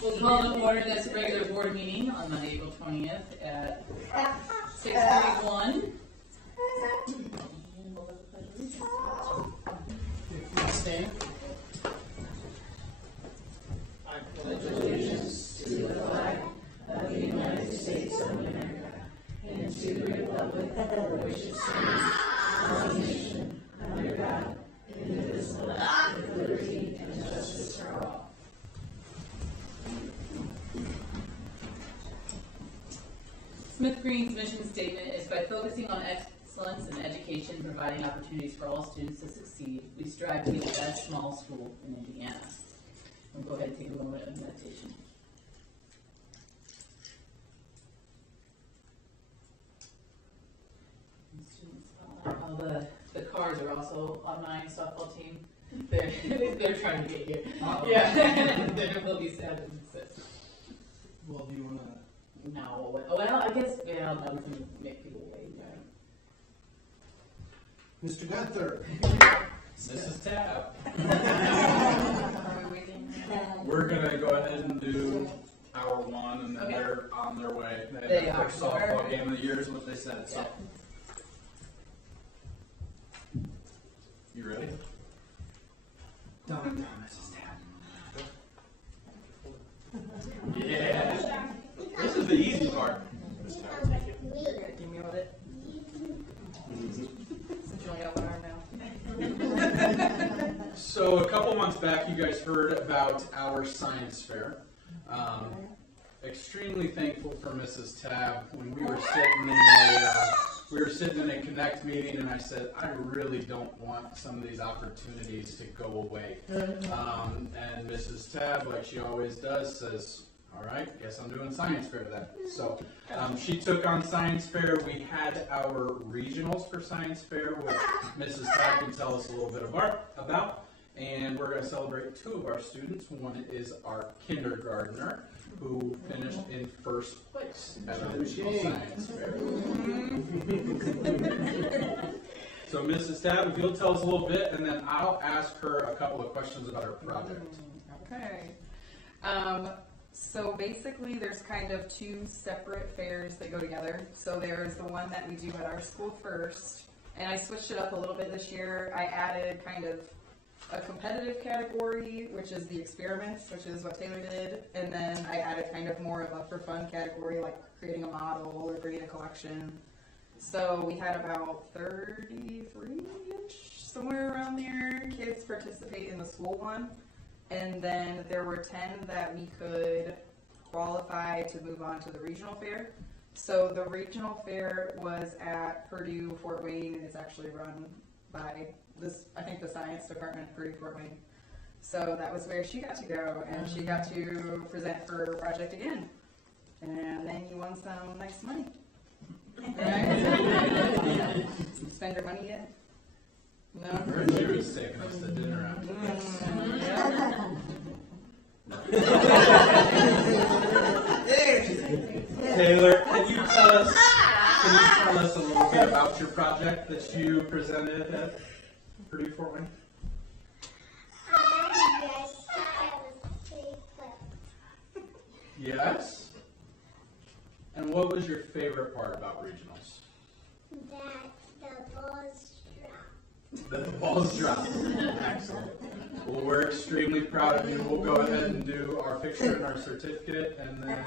We'll call to order this regular board meeting on Monday, April 20th at 6:31. Stand. I pledge allegiance to the flag of the United States of America and to the republic for which it stands, one nation, under God, indivisible, with liberty and justice for all. Smith Green's mission statement is by focusing on excellence in education, providing opportunities for all students to succeed, we strive to be the best small school in Indiana. We'll go ahead and take a moment of meditation. The cars are also on my softball team. They're trying to get you. Yeah, they'll be 7 and 6. Well, do you want to? No, well, I guess we can make people wait. Yeah. Mr. Gunther. Mrs. Tapp. Are we waiting? We're going to go ahead and do hour 1, and then they're on their way. They had are. their softball game of the year is what they said. So, you ready? Don, Mrs. Tapp. Yeah. This is the easy part. Give me with it. Since you only got one arm now. So a couple months back, you guys heard about our science fair. Extremely thankful for Mrs. Tabb when we were sitting in a Connect meeting, and I said, I really don't want some of these opportunities to go away. And Mrs. Tabb, like she always does, says, all right, guess I'm doing science fair then. So she took on science fair. We had our regionals for science fair, which Mrs. Tabb can tell us a little bit about. And we're going to celebrate 2 of our students. One is our kindergartner, who finished in first place at our regional science fair. So Mrs. Tabb, if you'll tell us a little bit, and then I'll ask her a couple of questions about her project. Okay. So basically there's kind of 2 separate fairs that go together. So there's the one that we do at our school first, and I switched it up a little bit this year. I added kind of a competitive category, which is the experiments, which is what Taylor did, and then I added kind of more of a for fun category, like creating a model or creating a collection. So we had about 33-ish, somewhere around there, kids participate in the school one. And then there were 10 that we could qualify to move on to the regional fair. So the regional fair was at Purdue Fort Wayne, and it's actually run by I think the science department at Purdue Fort Wayne. So that was where she got to go, and she got to present her project again. And then you won some nice money. Right? Spend your money yet? No. She was taking us to dinner after this. Taylor, can you tell us a little bit about your project that you presented at Purdue Fort Wayne? Yes, that was pretty quick. Yes? And what was your favorite part about regionals? That the balls drop. That the balls dropped. Excellent. Well, we're extremely proud of you. We'll go ahead and do our picture and our certificate, and then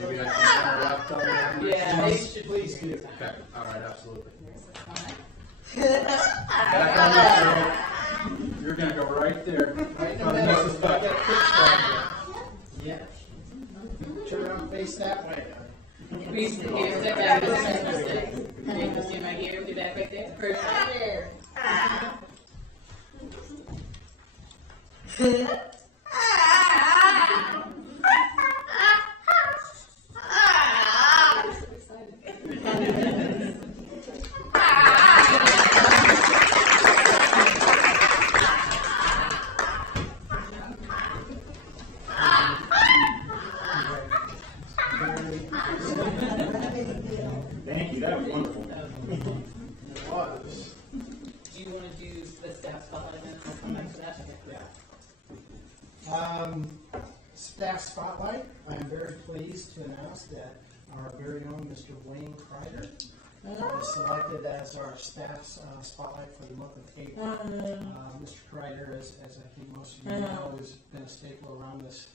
maybe I can interact on that. Yeah, you should please do. Okay. All right. Absolutely. Alright. Back on that road. You're gonna go right there. Right in the On middle. Mrs. Buck. Yeah. Turn around, face that way. Please step back. You can see my hair, be back right there. Perfect. Thank you, that was wonderful. It was. Do you want to do the staff spotlight then? I'll come back to that. Staff spotlight. I am very pleased to announce that our very own Mr. Wayne Kreider was selected as our staff spotlight for the month of April. Mr. Kreider, as I think most of you know, has been a staple around this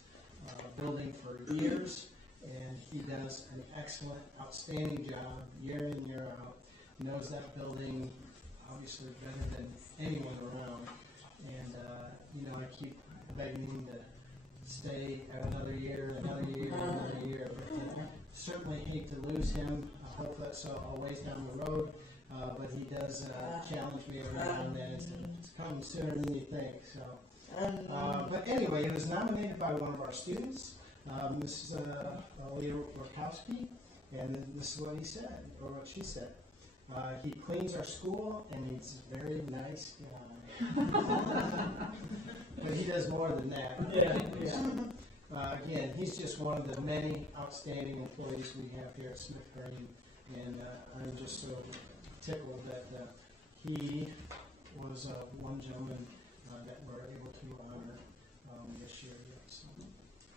building for years, and he does an excellent, outstanding job year in, year out. Knows that building obviously better than anyone around, and I keep begging him to stay another year, another year. But certainly hate to lose him. I hope that's a ways down the road, but he does challenge me every now and then. It's coming sooner than you think. So, but anyway, it was nominated by one of our students, Mrs. Leah Rakowski, and this is what he said, or what she said. He cleans our school, and he's a very nice guy. But he does more than that. Yeah. Again, he's just one of the many outstanding employees we have here at Smith Green, and I'm just so tickled that he was one gentleman that we're able to honor this year. So,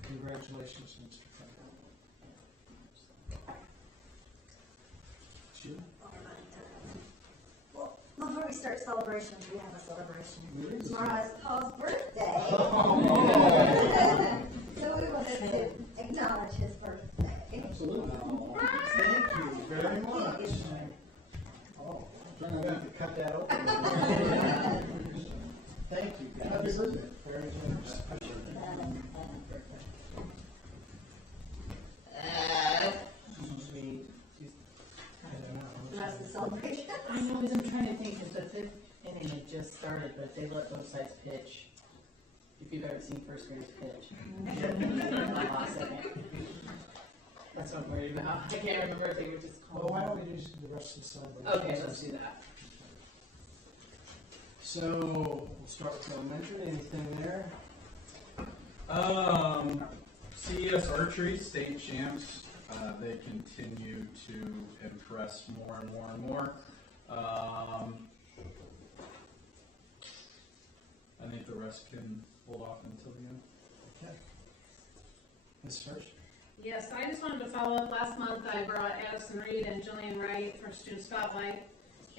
congratulations, Mr. Frank. Sheila? Well, before we start celebrations, we have a celebration. Tomorrow is Paul's birthday. So we want to acknowledge his birthday. Absolutely. Thank you very much. Oh, I'm going to have to cut that open. Thank you. Happy birthday. Very generous. Sweet. I don't know. That's the celebration. I know, I'm trying to think, because the fifth inning had just started, but they let both sides pitch. If you've ever seen first graders pitch. Last second. That's what I'm worried about. I can't remember if they were just Well, called. why don't we do the rest of the celebration? Okay, let's do that. So, we'll start with elementary. Anything there? CES Archery State Champs. They continue to impress more and more and more. I think the rest can hold off until the end. Okay. Ms. Hirsch? Yes, I just wanted to follow up. Last month I brought Addison Reed and Jillian Wright for Student Spotlight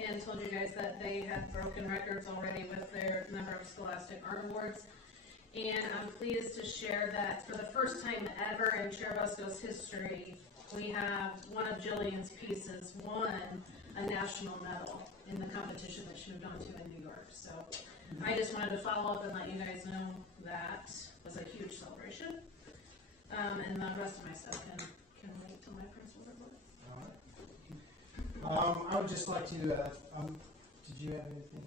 and told you guys that they had broken records already with their number of Scholastic Art Awards. And I'm pleased to share that for the first time ever in Cherubusco's history, we have one of Jillian's pieces won a national medal in the competition that she moved on to in New York. So I just wanted to follow up and let you guys know that was a huge celebration. And the rest of my stuff can wait till my principal report. All right. I would just like to, did you have anything?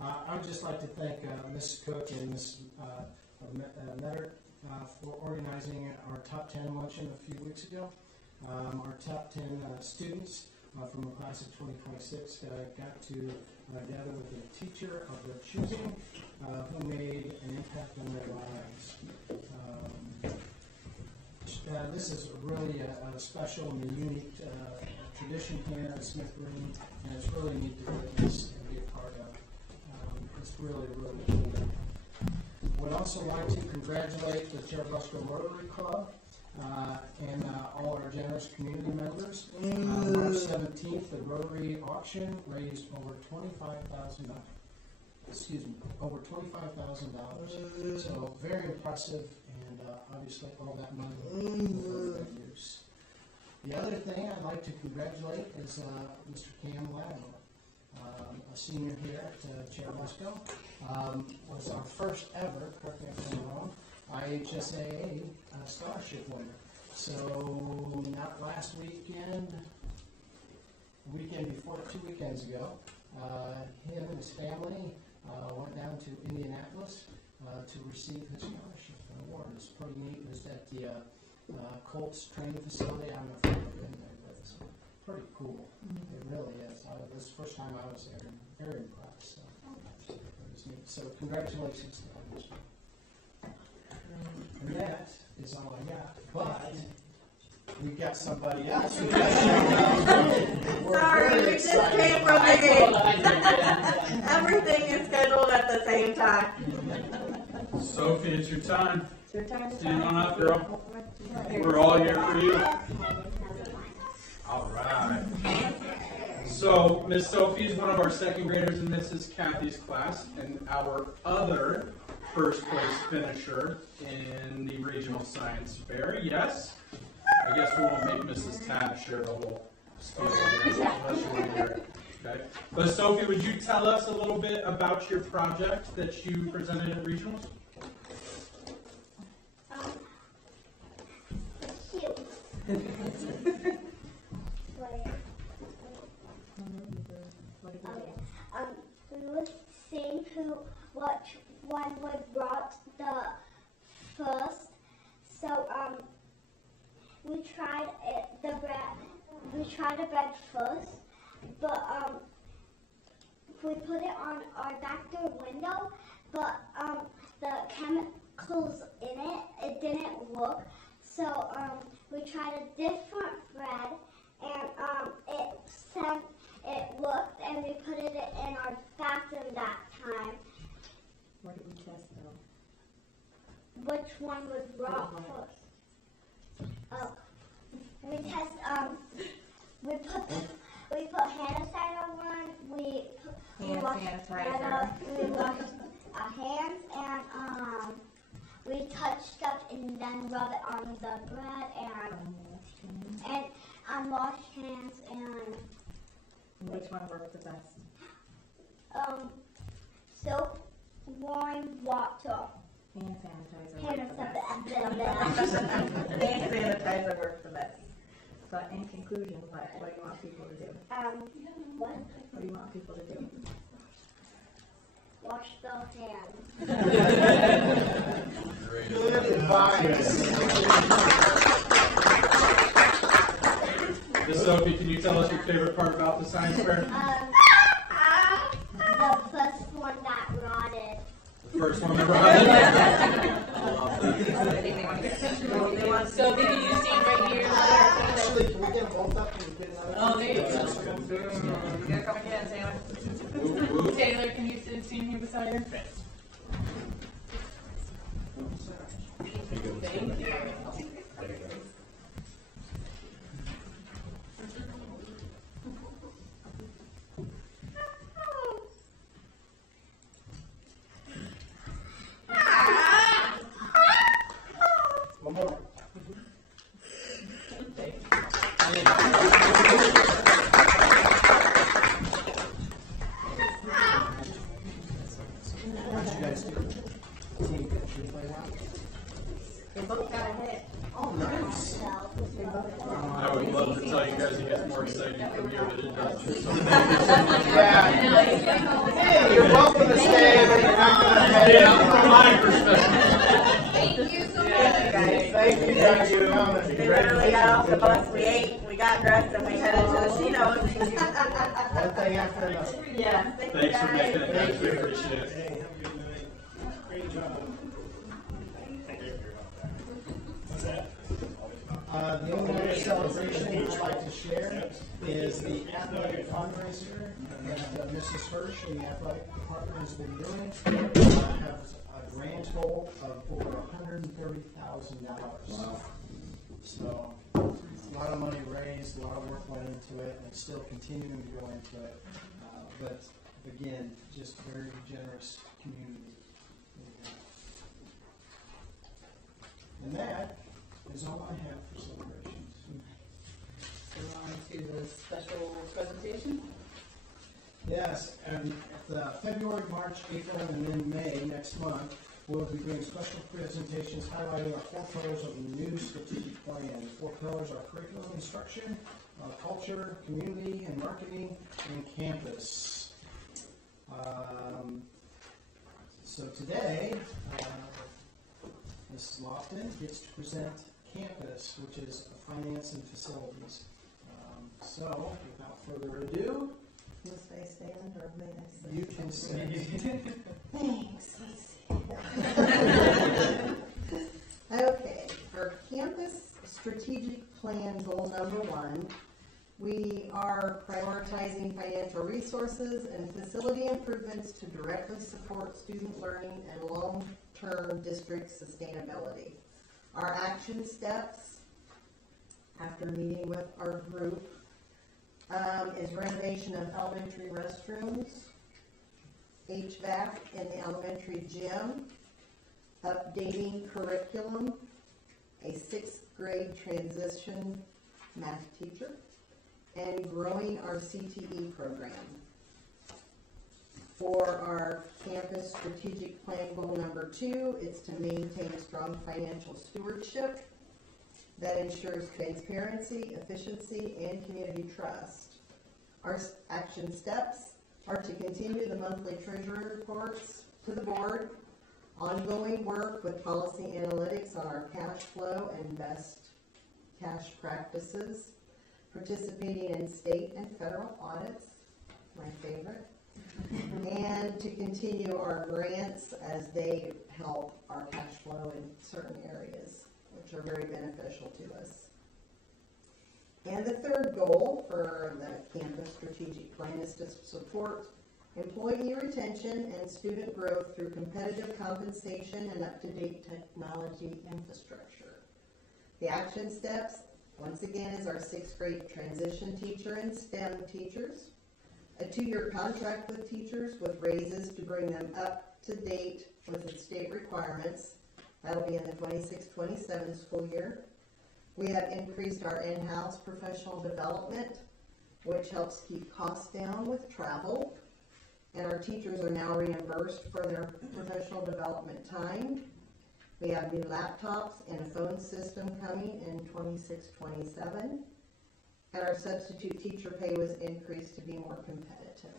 I would just like to thank Ms. Cook and Ms. Metter for organizing our Top 10 luncheon a few weeks ago. Our top 10 students from the class of 2026 got to gather with a teacher of their choosing who made an impact on their lives. This is really a special and unique tradition here at Smith Green, and it's really neat to witness and be a part of. It's really, really cool. I would also like to congratulate the Cherubusco Rotary Club and all our generous community members. March 17th, the Rotary auction raised over $25,000. Excuse me, over $25,000. So very impressive, and obviously all that money for good use. The other thing I'd like to congratulate is Mr. Cam Ladmore, a senior here at Cherubusco. Was our first ever, correct me if I'm wrong, IHSAA scholarship winner. So not last weekend, the weekend before, 2 weekends ago, him and his family went down to Indianapolis to receive his scholarship award. It's pretty neat. It was at the Colts training facility. I don't know if you've been there, but it's pretty cool. It really is. This is the first time I was there, and very impressed. So, it was neat. So congratulations to others. And that is all I got. But we've got somebody else. We're Sorry, very we just excited. came from the gate. Everything is scheduled at the same time. Sophie, it's your time. It's your turn to Stand sign. on up, girl. We're all here for you. All right. So, Miss Sophie is one of our second graders in Mrs. Kathy's class, and our other first place finisher in the regional science fair. Yes? I guess we won't make Mrs. Tab share the whole spiel again, unless you want to hear it. Okay. But Sophie, would you tell us a little bit about your project that you presented at regionals? We would see which one would brought the first. So we tried the bread first, but we put it on our back door window, but the chemicals in it didn't work. So we tried a different bread, and it worked, and we put it in our bathroom that time. What did we test though? Which one was brought first? Oh, we test. We put hand sanitizer on. We washed our hands, and we touched stuff and then rub it on the bread and wash hands and Which one worked the best? soap, warm water, Hand sanitizer hand worked the best. sanitizer. Hand sanitizer worked the best. But in conclusion, what do you want people to do? What? What do you want people to do? Wash their hands. Good advice. Miss Sophie, can you tell us your favorite part about the science fair? The first one that rotted. The first one that brought So did you stand right here? Actually, can we get them both up and get another? Oh, there you go. You gotta come again, Taylor. Taylor, can you stand here beside her? Thank you. One more. How'd you guys do? Team, should we play now? They both got a hit. Oh, nice. I would love to tell you guys it gets more exciting from here, but it doesn't. Yeah. Hey, you're welcome to stay, but you're not going to head Yeah, from my perspective. Thank you so much. Thank you guys for coming. We literally got off the bus, we ate, we got dressed, and we headed to the Cheetos. One thing after another. Yeah. Thanks for making it, guys. We appreciate it. The only other celebration I'd like to share is the athletic fundraiser that Mrs. Hirsch and the athletic department has been doing. Have a grand total of over $130,000. So, a lot of money raised, a lot of work went into it, and it's still continuing to go into it. But again, just very generous community. And that is all I have for celebrations. So on to the special presentation. Yes, and February, March, April, and then May next month, we'll be doing special presentations highlighting our 4 pillars of the new strategic plan. The 4 pillars are curriculum instruction, culture, community, and marketing, and campus. So today, Mrs. Lofton gets to present campus, which is finance and facilities. So, without further ado, Must I stand or may I sit? you can say. Thanks. Let's see. Okay, for campus strategic plan goal number 1, we are prioritizing financial resources and facility improvements to directly support student learning and long-term district sustainability. Our action steps, after meeting with our group, is renovation of elementary restrooms, HVAC in the elementary gym, updating curriculum, a 6th grade transition math teacher, and growing our CTE program. For our campus strategic plan goal number 2, it's to maintain strong financial stewardship that ensures transparency, efficiency, and community trust. Our action steps are to continue the monthly treasury reports to the board, ongoing work with policy analytics on our cash flow and best cash practices, participating in state and federal audits, my favorite, and to continue our grants as they help our cash flow in certain areas, which are very beneficial to us. And the third goal for the campus strategic plan is to support employee retention and student growth through competitive compensation and up-to-date technology infrastructure. The action steps, once again, is our 6th grade transition teacher and STEM teachers, a 2-year contract with teachers with raises to bring them up to date with the state requirements. That'll be in the 26-27 school year. We have increased our in-house professional development, which helps keep costs down with travel. And our teachers are now reimbursed for their professional development time. We have new laptops and a phone system coming in 26-27. And our substitute teacher pay was increased to be more competitive.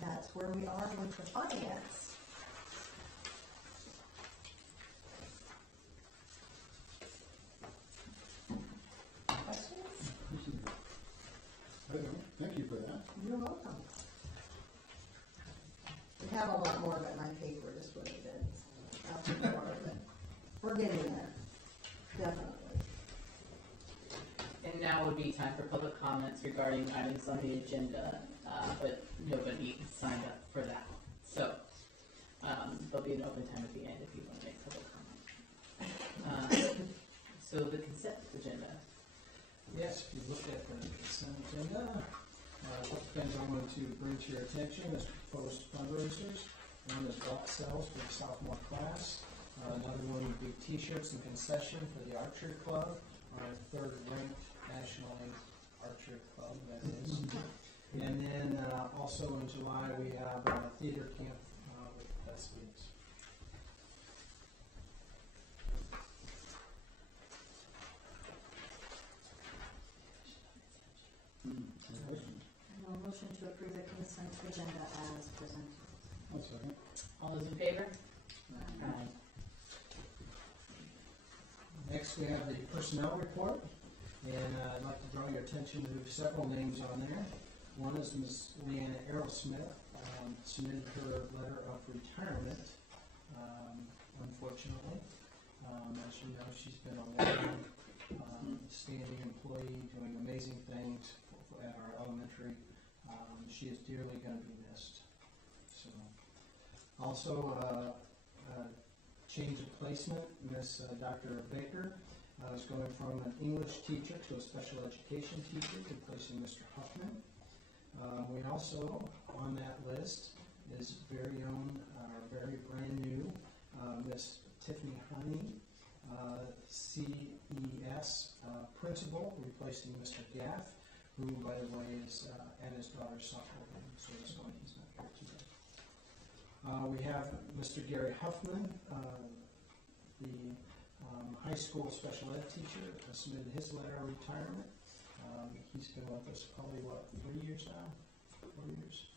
That's where we are with the finance. Thank you for that. You're welcome. We have a lot more, but my paper is what it is. That's part of it. We're getting there. Definitely. And now would be time for public comments regarding items on the agenda, but nobody signed up for that. So, there'll be an open time at the end if you want to make public comment. So the consent agenda. Yes, if you look at the consent agenda, a couple things I'm going to bring to your attention is proposed fundraisers. One is bulk sales for the sophomore class. Another one would be t-shirts and concession for the archery club, our 3rd ranked nationally archery club, that is. And then also in July we have a theater camp with thespians. Motion to approve the consent agenda as presented. One second. All those in favor? Aye. Next, we have the personnel report, and I'd like to draw your attention to several names on there. One is Ms. Leanna Aerosmith, submitted her letter of retirement, unfortunately. As you know, she's been a long standing employee doing amazing things at our elementary. She is dearly going to be missed. So, also, change of placement. Miss Dr. Baker is going from an English teacher to a special education teacher, replacing Mr. Huffman. We also, on that list, is very own, very brand new, Miss Tiffany Honey, CES principal, replacing Mr. Gaff, who, by the way, is at his daughter's softball game, so he's not here today. We have Mr. Gary Huffman, the high school special ed teacher, submitted his letter of retirement. He's been with us probably, 3 years now? 4 years?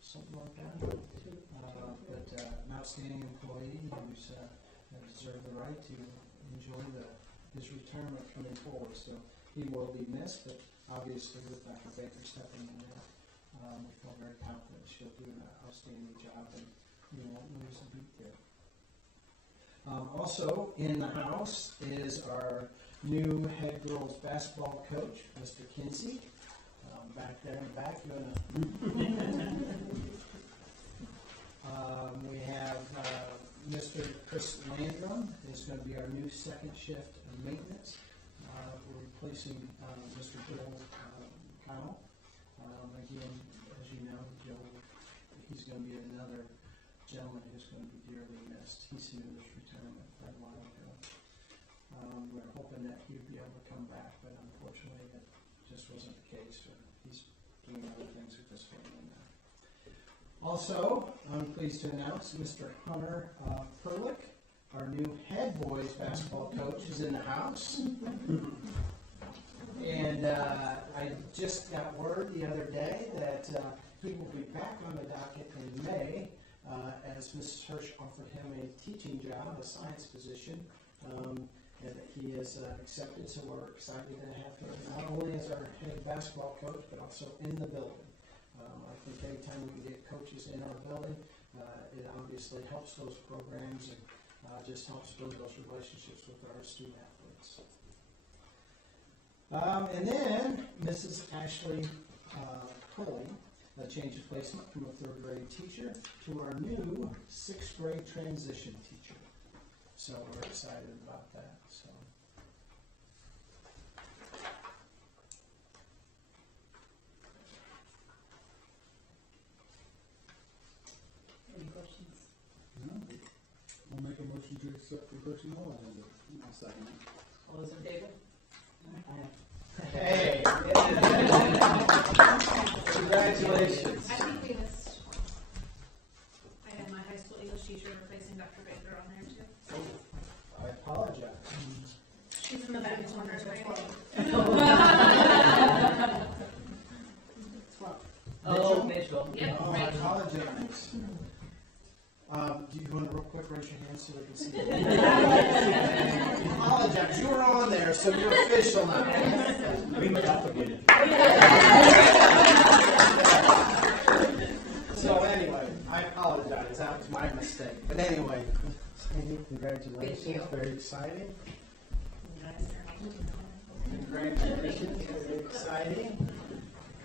Something like that. But an outstanding employee who's deserved the right to enjoy his retirement coming forward. So he will be missed, but obviously with Dr. Baker stepping in there, we feel very confident she'll do an outstanding job, and we won't lose a beat there. Also in the house is our new head girls basketball coach, Mr. Kinsey. Back there in the back, we have Mr. Chris Landrum is going to be our new second shift maintenance. We're replacing Mr. Bill Connell. Again, as you know, Joe, he's going to be another gentleman who's going to be dearly missed. He submitted his retirement quite a while ago. We're hoping that he'd be able to come back, but unfortunately that just wasn't the case. He's doing other things with his family now. Also, I'm pleased to announce Mr. Hunter Perlick, our new head boys basketball coach, is in the house. And I just got word the other day that he will be back on the docket in May as Mrs. Hirsch offered him a teaching job, a science position, and that he has accepted. So we're excited to have him not only as our head basketball coach, but also in the building. I think anytime we can get coaches in our building, it obviously helps those programs and just helps build those relationships with our student athletes. And then Mrs. Ashley Crowley, a change of placement from a 3rd grade teacher to our new 6th grade transition teacher. So we're excited about that. So. Any questions? No. I'll make a motion to accept the personnel agenda. I'll second it. All those in favor? Hey! Congratulations. I think we missed, I had my high school English teacher replacing Dr. Baker on there too. I apologize. She's in the back corner, right? Oh, Mitchell. Yep, Oh, I right. apologize. Do you want to real quick raise your hand so we can see you? I apologize. You were on there, so you're official now. We may forget it. So anyway, I apologize. That was my mistake. But anyway, Sandy, congratulations. Thank you. Very exciting. Congratulations. Very exciting.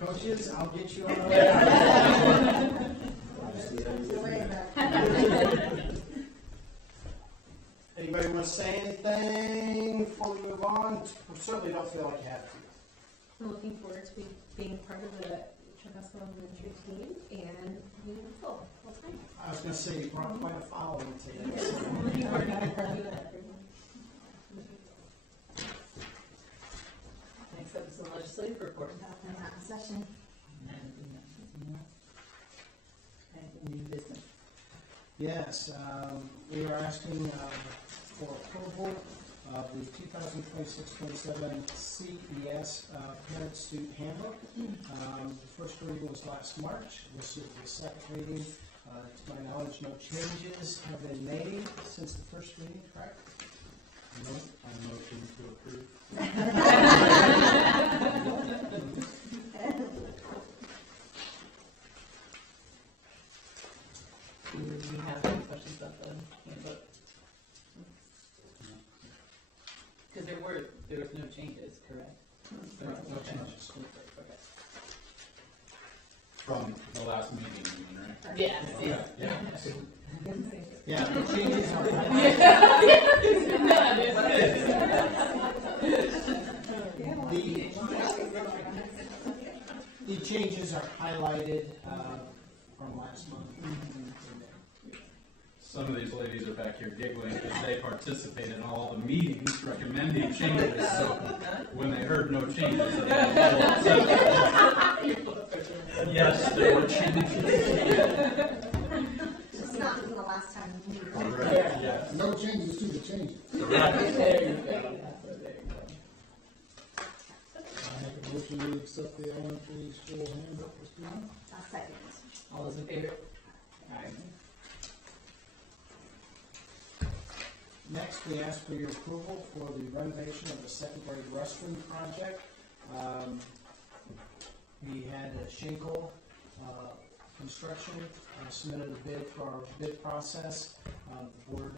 Coaches, I'll get you on the way. Anybody want to say anything before we move on? We certainly don't feel like you have to. I'm looking forward to being part of the Trevesco Elementary team and being in full time. I was going to say you brought quite a following today. So. Next up is the legislative report. Session. And new business. Yes, we are asking for approval of the 2026-27 CES Parent-Student Handbook. The first reading was last March. This is the second reading. To my knowledge, no changes have been made since the first reading, correct? No, I motion to approve. Do you have any questions about the handbook? Because there was no changes, correct? No changes. Okay. From the last meeting, you mean, right? Yes, yes. Yeah. Yeah, the changes are the changes are highlighted from last month. Some of these ladies are back here giggling because they participate in all the meetings recommending changes, so when they heard no changes, they were a little upset. Yes, there were changes. It's not from the last time. Correct, yes. No changes to the changes. Correct. There you go. I make a motion to accept the elementary school handbook for students. I'll second. All those in favor? Alright. Next, we ask for your approval for the renovation of the second grade restroom project. We had a Schenkel Construction submitted a bid for our bid process. The board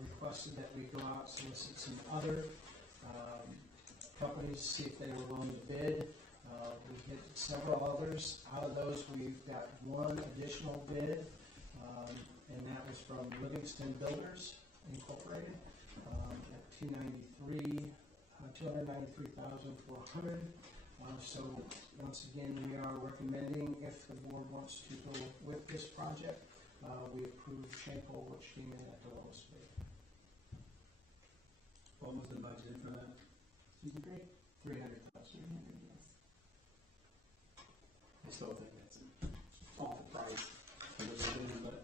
requested that we go out and solicit some other companies, see if they were willing to bid. We hit several others. Out of those, we've got one additional bid, and that was from Livingston Builders Incorporated at $293,400. So once again, we are recommending, if the board wants to go with this project, we approve Schenkel, which came in at the lowest bid. What was the budget for that? $300,000. I still think that's an awful price for what they're doing, but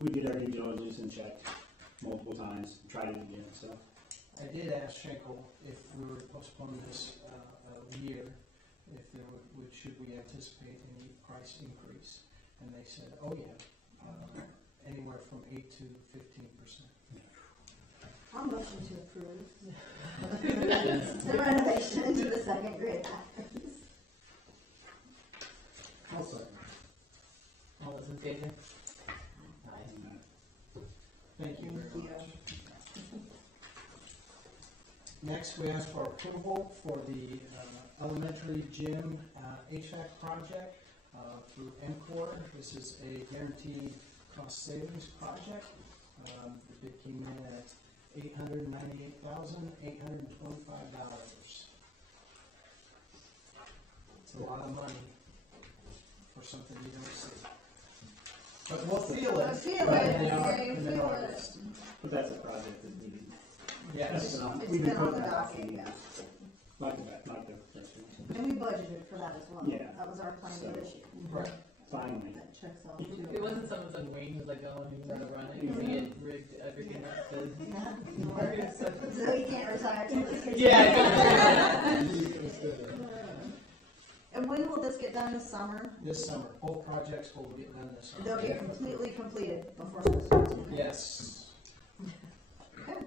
we did our due diligence and checked multiple times, tried it again, so. I did ask Schenkel if we were to postpone this a year, if there should we anticipate any price increase, and they said, oh yeah, anywhere from 8 to 15%. I'll motion to approve the renovation into the second grade bathrooms. I'll second. All those in favor? Aye. Thank you very much. Next, we ask for approval for the elementary gym HVAC project through MCOR. This is a guaranteed cost savings project. The bid came in at $898,825. It's a lot of money for something you don't see. But we'll feel it. We'll feel in it. August. But that's a project that needed. Yes. It's been on the docket, yeah. Like the first one. And we budgeted for that as well. Yeah. That was our plan for this year. Right. Finally. That checks off. It wasn't some of the Wayne was like, oh, he's gonna run it, because he had rigged everything up to. Yeah. So he can't retire till this gets Yeah. And when will this get done this summer? This summer, both projects will get done this summer. They'll be completely completed before school starts. Yes. Okay.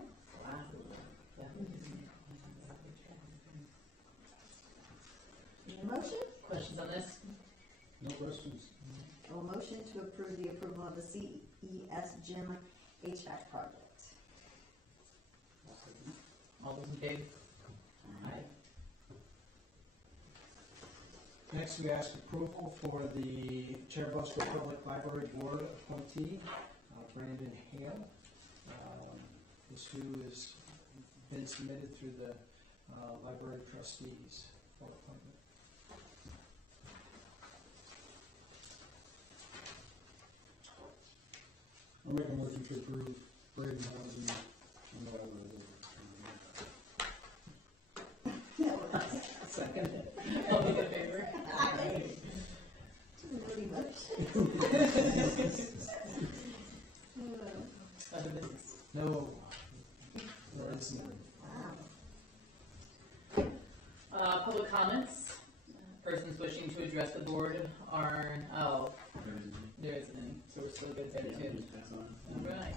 Need a motion? Questions on this? No questions. A motion to approve the approval of the CES gym HVAC project. All those in favor? Aye. Next, we ask approval for the Chair Buster Public Library Board appointee, Brandon Hale. This who has been submitted through the library trustees for appointment. I'll make a motion to approve Braden Housing on the library. Second. All those in favor? Really much. Other business? No. There isn't. Public comments. Persons wishing to address the board are, there isn't any, so we're still good there too. That's on. All right.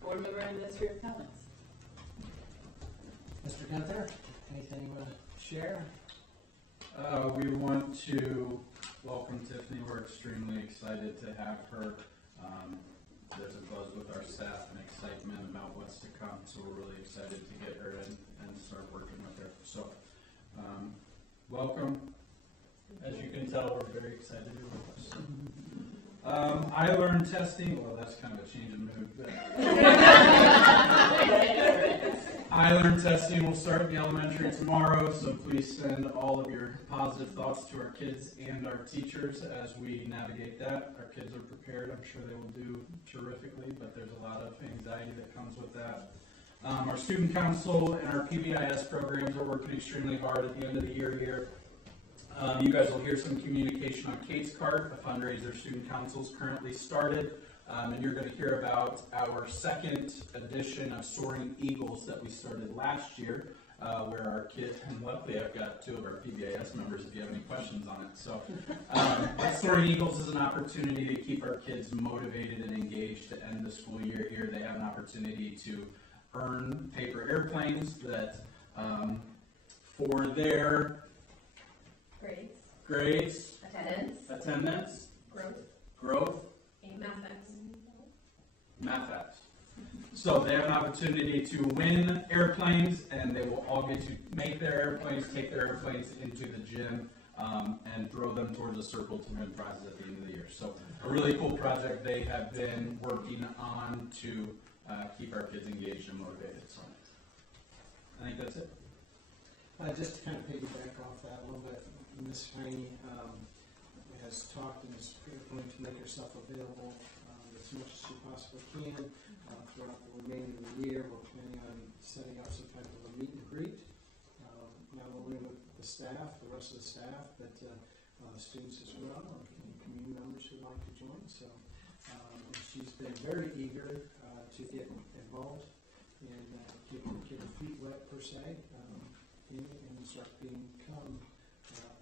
Board member and administrative comments. Mr. Gunther, anything you want to share? We want to welcome Tiffany. We're extremely excited to have her. There's a buzz with our staff and excitement about what's to come, so we're really excited to get her in and start working with her. So, welcome. As you can tell, we're very excited you're with us. I-learn testing, well, that's kind of a change of mood. But I-learn testing will start in the elementary tomorrow, so please send all of your positive thoughts to our kids and our teachers as we navigate that. Our kids are prepared. I'm sure they will do terrifically, but there's a lot of anxiety that comes with that. Our student council and our PBIS programs are working extremely hard at the end of the year here. You guys will hear some communication on Kate's Cart, a fundraiser student council's currently started, and you're going to hear about our second edition of Soaring Eagles that we started last year, where our kids, and luckily I've got two of our PBIS members if you have any questions on it. So, Soaring Eagles is an opportunity to keep our kids motivated and engaged to end the school year here. They have an opportunity to earn paper airplanes that for their grades, attendance, growth, and math facts. So they have an opportunity to win airplanes, and they will all get to make their airplanes, take their airplanes into the gym, and throw them towards a circle to win prizes at the end of the year. So a really cool project they have been working on to keep our kids engaged and motivated. So I think that's it. Just to kind of piggyback off that a little bit, Ms. Heine has talked and is going to make herself available as much as she possibly can throughout the remainder of the year. We're planning on setting up some type of a meet and greet, not only with the staff, the rest of the staff, but students as well, and community members who'd like to join. So she's been very eager to get involved and get her feet wet per se, and start to become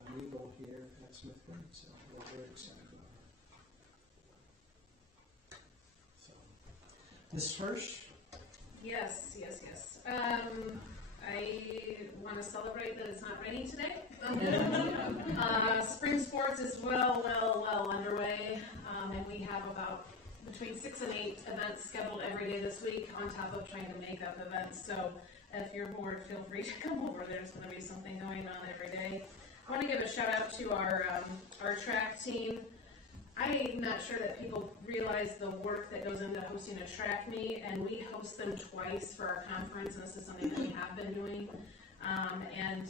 an Eagle here at Smith Green. So we're very excited about her. So, Ms. Hirsch? Yes. I want to celebrate that it's not raining today. Spring sports is well underway, and we have about between 6 and 8 events scheduled every day this week on top of trying to make up events. So if you're bored, feel free to come over. There's going to be something going on every day. I want to give a shout out to our track team. I'm not sure that people realize the work that goes into hosting a track meet, and we host them twice for our conference, and this is something that we have been doing. And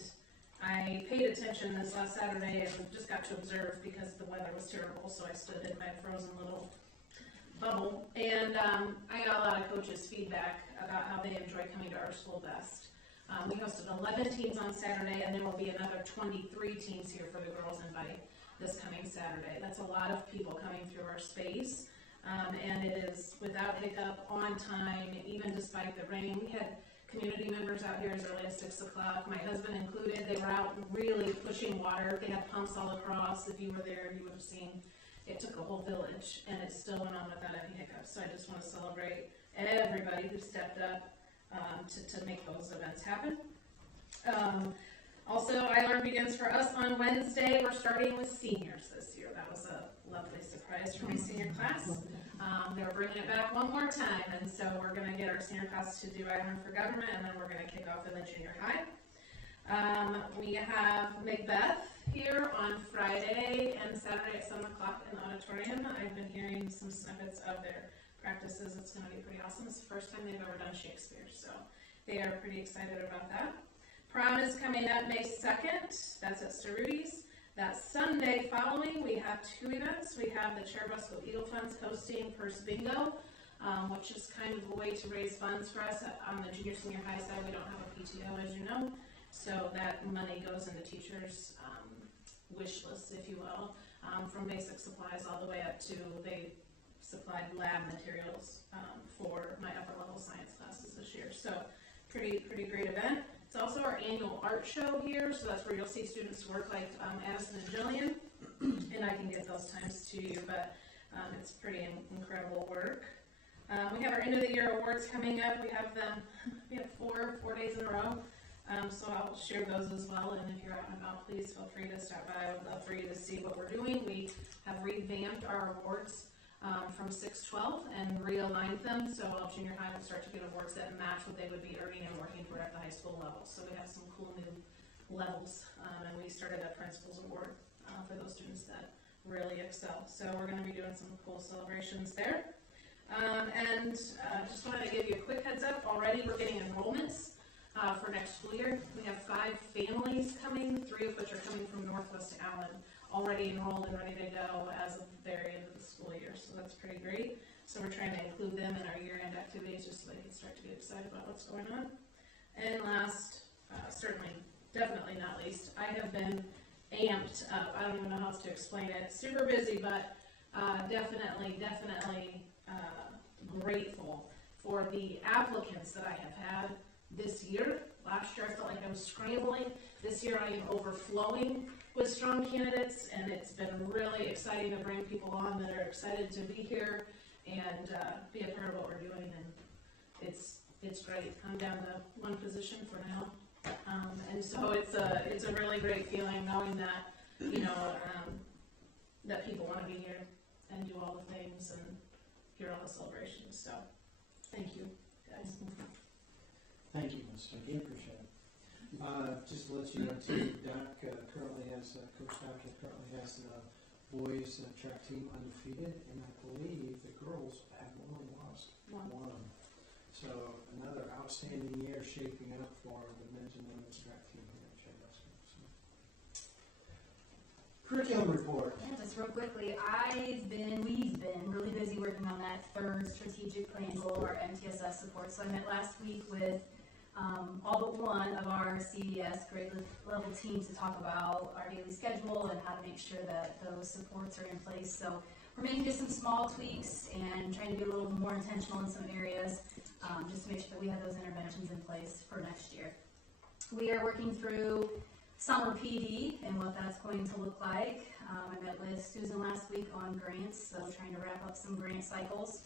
I paid attention this last Saturday and just got to observe because the weather was terrible, so I stood in my frozen little bubble. And I got a lot of coaches' feedback about how they enjoy coming to our school best. We hosted 11 teams on Saturday, and there will be another 23 teams here for the girls invite this coming Saturday. That's a lot of people coming through our space, and it is without hiccup, on time, even despite the rain. We had community members out here as early as 6 o'clock, my husband included. They were out really pushing water. They had pumps all across. If you were there, you would have seen it took a whole village, and it still went on without any hiccups. So I just want to celebrate everybody who stepped up to make those events happen. Also, I-Learn begins for us on Wednesday. We're starting with seniors this year. That was a lovely surprise for my senior class. They're bringing it back one more time, and so we're going to get our senior class to do I-Learn for Government, and then we're going to kick off in the junior high. We have Macbeth here on Friday and Saturday at 7 o'clock in the auditorium. I've been hearing some snippets of their practices. It's going to be pretty awesome. It's the first time they've ever done Shakespeare, so they are pretty excited about that. Prom is coming up May 2nd. That's at Cerruti's. That Sunday following, we have 2 events. We have the Cherubusco Eagle Funds hosting Purse Bingo, which is kind of a way to raise funds for us. On the junior senior high side, we don't have a PTO, as you know, so that money goes into teachers' wish lists, if you will, from basic supplies all the way up to they supplied lab materials for my upper level science classes this year. So pretty great event. It's also our annual art show here, so that's where you'll see students work like Addison and Jillian, and I can get those times to you, but it's pretty incredible work. We have our end of the year awards coming up. We have 4 days in a row, so I'll share those as well, and if you're out and about, please feel free to stop by. I would love for you to see what we're doing. We have revamped our awards from 6-12 and realigned them, so all junior high will start to get awards that match what they would be earning and working toward at the high school level. So we have some cool new levels, and we started a principal's award for those students that really excel. So we're going to be doing some cool celebrations there. Just wanted to give you a quick heads up. Already we're getting enrollments for next school year. We have 5 families coming, 3 of which are coming from Northwest Allen, already enrolled and ready to go as of the very end of the school year. So that's pretty great. So we're trying to include them in our year-end activities just so they can start to get excited about what's going on. And last, certainly, definitely not least, I have been amped up. I don't even know how else to explain it. Super busy, but definitely grateful for the applicants that I have had this year. Last year I felt like I was scrambling. This year I am overflowing with strong candidates, and it's been really exciting to bring people on that are excited to be here and be a part of what we're doing, and it's great. I'm down to 1 position for now, and so it's a really great feeling knowing that that people want to be here and do all the things and hear all the celebrations. So thank you, guys. Thank you, Ms. Stuckey. Appreciate it. Just to let you know, too, Doc currently has, Coach Doc currently has the boys track team undefeated, and I believe the girls have only lost one. So another outstanding year shaping up for the men's and women's track team here at Chadwick. So. Curriculum report. Yeah, just real quickly, we've been really busy working on that 3rd strategic plan goal, our MTSS support. So I met last week with all but one of our CDS grade level teams to talk about our daily schedule and how to make sure that those supports are in place. So we're making just some small tweaks and trying to be a little more intentional in some areas, just to make sure that we have those interventions in place for next year. We are working through summer PD and what that's going to look like. I met with Susan last week on grants, so trying to wrap up some grant cycles.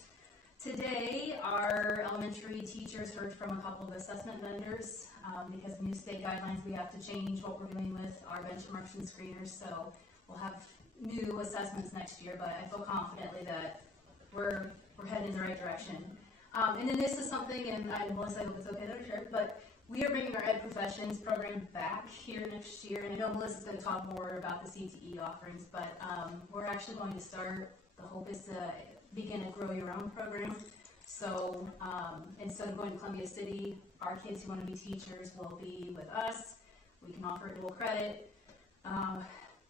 Today, our elementary teachers heard from a couple of assessment vendors because of new state guidelines. We have to change what we're doing with our benchmarks and screeners, so we'll have new assessments next year, but I feel confidently that we're heading in the right direction. And then this is something, and Melissa, I hope it's okay that I share, but we are bringing our Ed Professions program back here next year, and I know Melissa's going to talk more about the CTE offerings, but we're actually going to start, the hope is to begin a Grow Your Own program. So instead of going to Columbia City, our kids who want to be teachers will be with us. We can offer dual credit.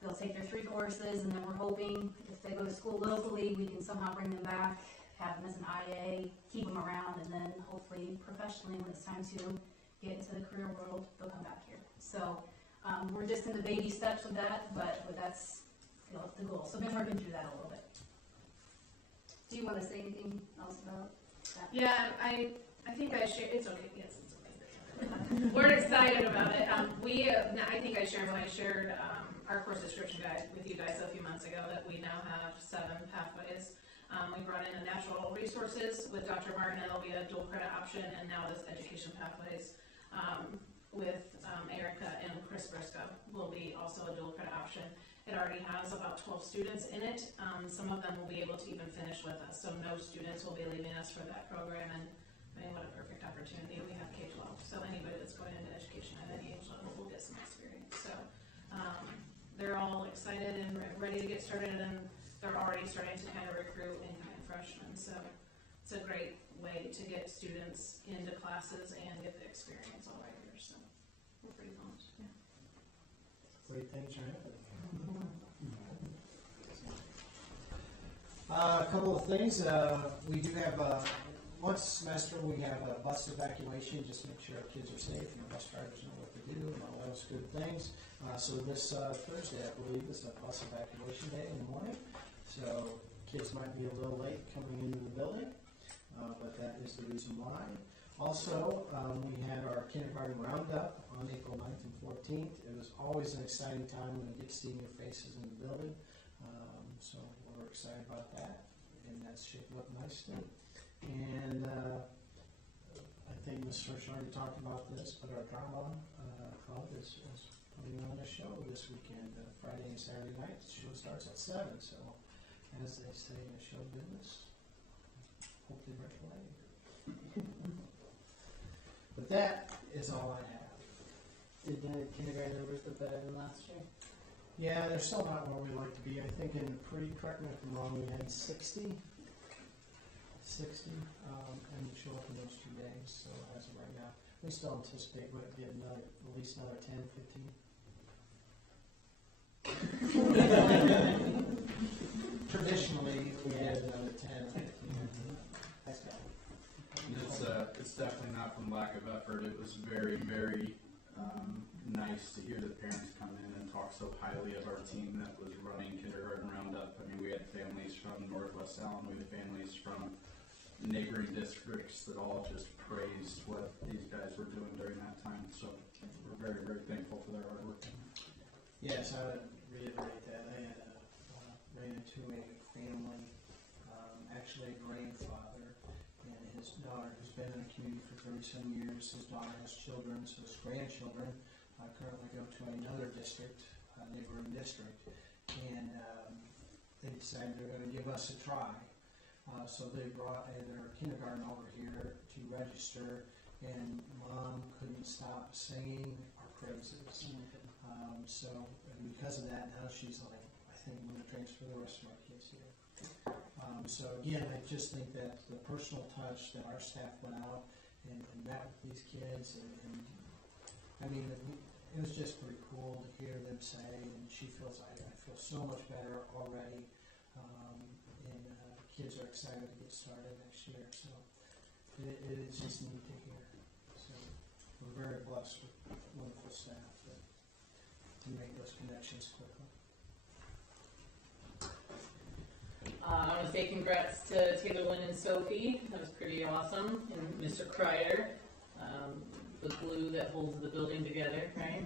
They'll take their 3 courses, and then we're hoping if they go to school locally, we can somehow bring them back, have them as an IA, keep them around, and then hopefully professionally when it's time to get into the career world, they'll come back here. So we're just in the baby steps of that, but that's the goal. So I've been working through that a little bit. Do you want to say anything else about that? Yeah, I think I shared. It's okay. Yes, it's okay. We're excited about it. I think I shared when I shared our course description guide with you guys a few months ago that we now have 7 pathways. We brought in a natural resources with Dr. Martin. It'll be a dual credit option, and now this education pathways with Erica and Chris Briscoe will be also a dual credit option. It already has about 12 students in it. Some of them will be able to even finish with us, so no students will be leaving us for that program, and I mean, what a perfect opportunity. We have K-12, so anybody that's going into education at any age level will get some experience. So they're all excited and ready to get started, and they're already starting to kind of recruit incoming freshmen, so it's a great way to get students into classes and get the experience all right here, so we're pretty pumped. Yeah. Great things are happening. A couple of things. We do have once a semester we have a bus evacuation, just to make sure our kids are safe and the bus drivers know what to do and all those good things. So this Thursday, I believe, is a bus evacuation day in the morning. So kids might be a little late coming into the building, but that is the reason why. Also, we had our kindergarten roundup on April 9th and 14th. It was always an exciting time when you get to see your faces in the building. So we're excited about that, and that's shaping up nicely. And I think Ms. Hirsch already talked about this, but our drama club is putting on a show this weekend, Friday and Saturday night. The show starts at 7, so as they say in the show business, hopefully right away. But that is all I have. Did the kindergarten numbers look better than last year? Yeah, they're still not where we like to be. I think in correct me if I'm wrong, we had 60, and we show up in those 2 days. So as of right now, we still anticipate would it be at least another 10, 15. Traditionally, we had another 10 or 15. That's bad. It's definitely not from lack of effort. It was very, very nice to hear the parents come in and talk so highly of our team that was running kindergarten roundup. I mean, we had families from Northwest Allen, we had families from neighboring districts that all just praised what these guys were doing during that time. So we're very, very thankful for their hard work. Yes, I would reiterate that. I had ran into a family, actually a grandfather, and his daughter, who's been in the community for 30-some years. His daughter has children, so his grandchildren currently go to another district, neighboring district, and they decided they're going to give us a try. So they brought their kindergarten over here to register, and Mom couldn't stop singing our praises. So and because of that, now she's like, I think I'm going to transfer the rest of my kids here. So again, I just think that the personal touch that our staff went out and met with these kids, and I mean, it was just pretty cool to hear them say, and she feels, I feel so much better already, and kids are excited to get started next year, so it is just neat to hear. So we're very blessed with wonderful staff to make those connections quickly. I want to say congrats to Taylor, Lynn, and Sophie. That was pretty awesome. And Mr. Kreider, the glue that holds the building together, right?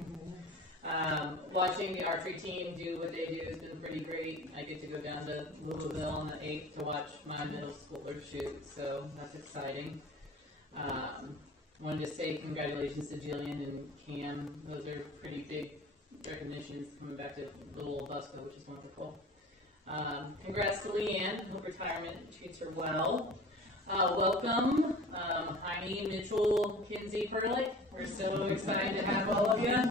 Watching the archery team do what they do has been pretty great. I get to go down to Louisville on the 8th to watch my middle schooler shoot, so that's exciting. Wanted to say congratulations to Jillian and Cam. Those are pretty big recognitions coming back to little old Busco, which is wonderful. Congrats to Leanne. Hope retirement treats her well. Welcome, Heine, Mitchell, Kinsey, Perlick. We're so excited to have all of you.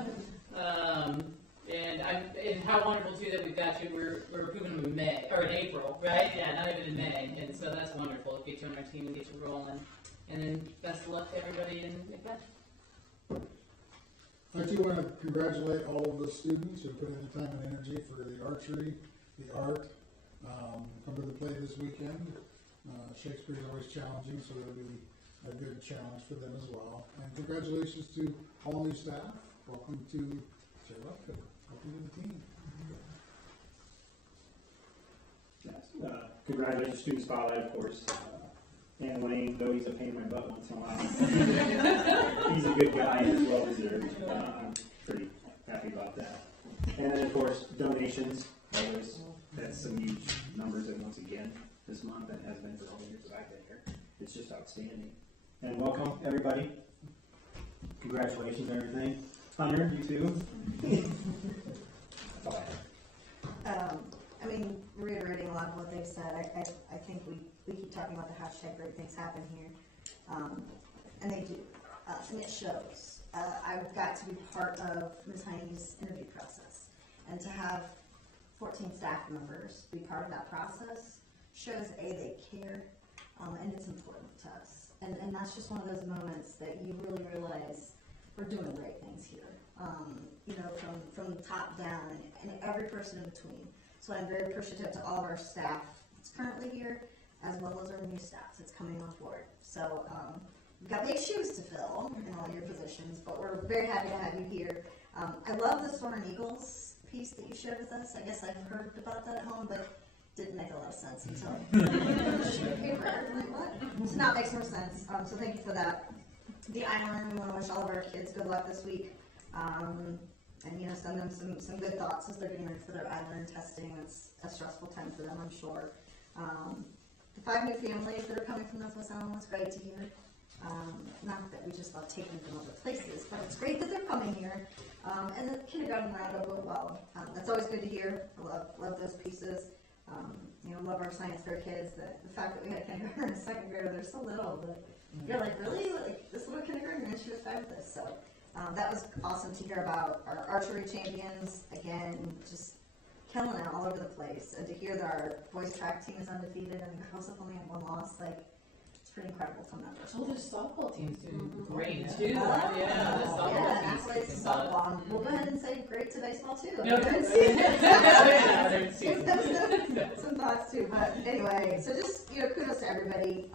And how wonderful too that we've got you. We're approving them in May or in April, right? Yeah, not even in May, and so that's wonderful. Get you on our team and get you rolling. And then best of luck to everybody in Macbeth. I too want to congratulate all of the students who put in the time and energy for the archery, the art, come to the play this weekend. Shakespeare is always challenging, so it'll be a good challenge for them as well. And congratulations to all new staff. Welcome to Cherokee. Welcome to the team. Yes. Congratulations to Student Spotlight, of course. And Wayne, though he's a pain in my butt once in a while, he's a good guy and it's well deserved. I'm pretty happy about that. And then, of course, donations. Always, that's some huge numbers, and once again, this month, and has been for all the years that I've been here. It's just outstanding. And welcome, everybody. Congratulations and everything. Hunter, you too. That's all I have. I mean, reiterating a lot of what they've said, I think we keep talking about the hashtag great things happen here. And they do. And it shows. I've got to be part of Ms. Heine's interview process. And to have 14 staff members be part of that process shows, A, they care, and it's important to us. And that's just one of those moments that you really realize we're doing great things here. You know, from the top down and every person in between. So I'm very appreciative to all of our staff that's currently here, as well as our new staff that's coming on board. So we've got big shoes to fill in all your positions, but we're very happy to have you here. I love the Soaring Eagles piece that you shared with us. I guess I've heard about that at home, but didn't make a lot of sense until so now it makes more sense. So thank you for that. The iLearn, we want to wish all of our kids good luck this week. And, you know, send them some good thoughts as they're getting ready for their iLearn testing. It's a stressful time for them, I'm sure. The 5 new families that are coming from Northwest Allen was great to hear. Not that we just love taking them from other places, but it's great that they're coming here. And the kindergarten roundup went well. That's always good to hear. I love those pieces. You know, love our science fair kids. The fact that we had a kindergarten and a second grader, they're so little, but you're like, really? Like, this little kindergarten, and she was 5 with us. So that was awesome to hear about our archery champions, again, just killing it all over the place. And to hear that our boys track team is undefeated and the girls have only had one loss, like, it's pretty incredible from that Oh, their softball team's doing great Yeah. too. Yeah, the softball Yeah, team's athletes, kicking butt. softball. We'll go ahead and say great to baseball too. No, They're in that's season. Some thoughts too, but anyway, so just, kudos to everybody,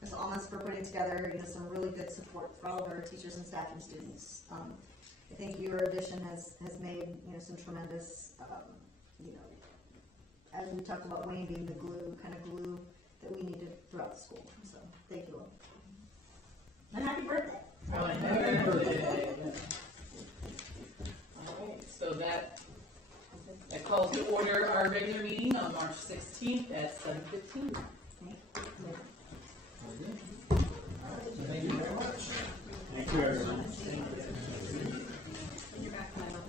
Ms. Almas for putting together, some really good support for all of our teachers and staff and students. I think your addition has made, some tremendous, as we talked about Wayne being the glue that we needed throughout the school, so thank you all. And happy birthday. Oh, and happy birthday. All right, so that calls to order our regular meeting on March 16th at 7:15. Thank you very much. Thank you, everyone. You're back, my mom.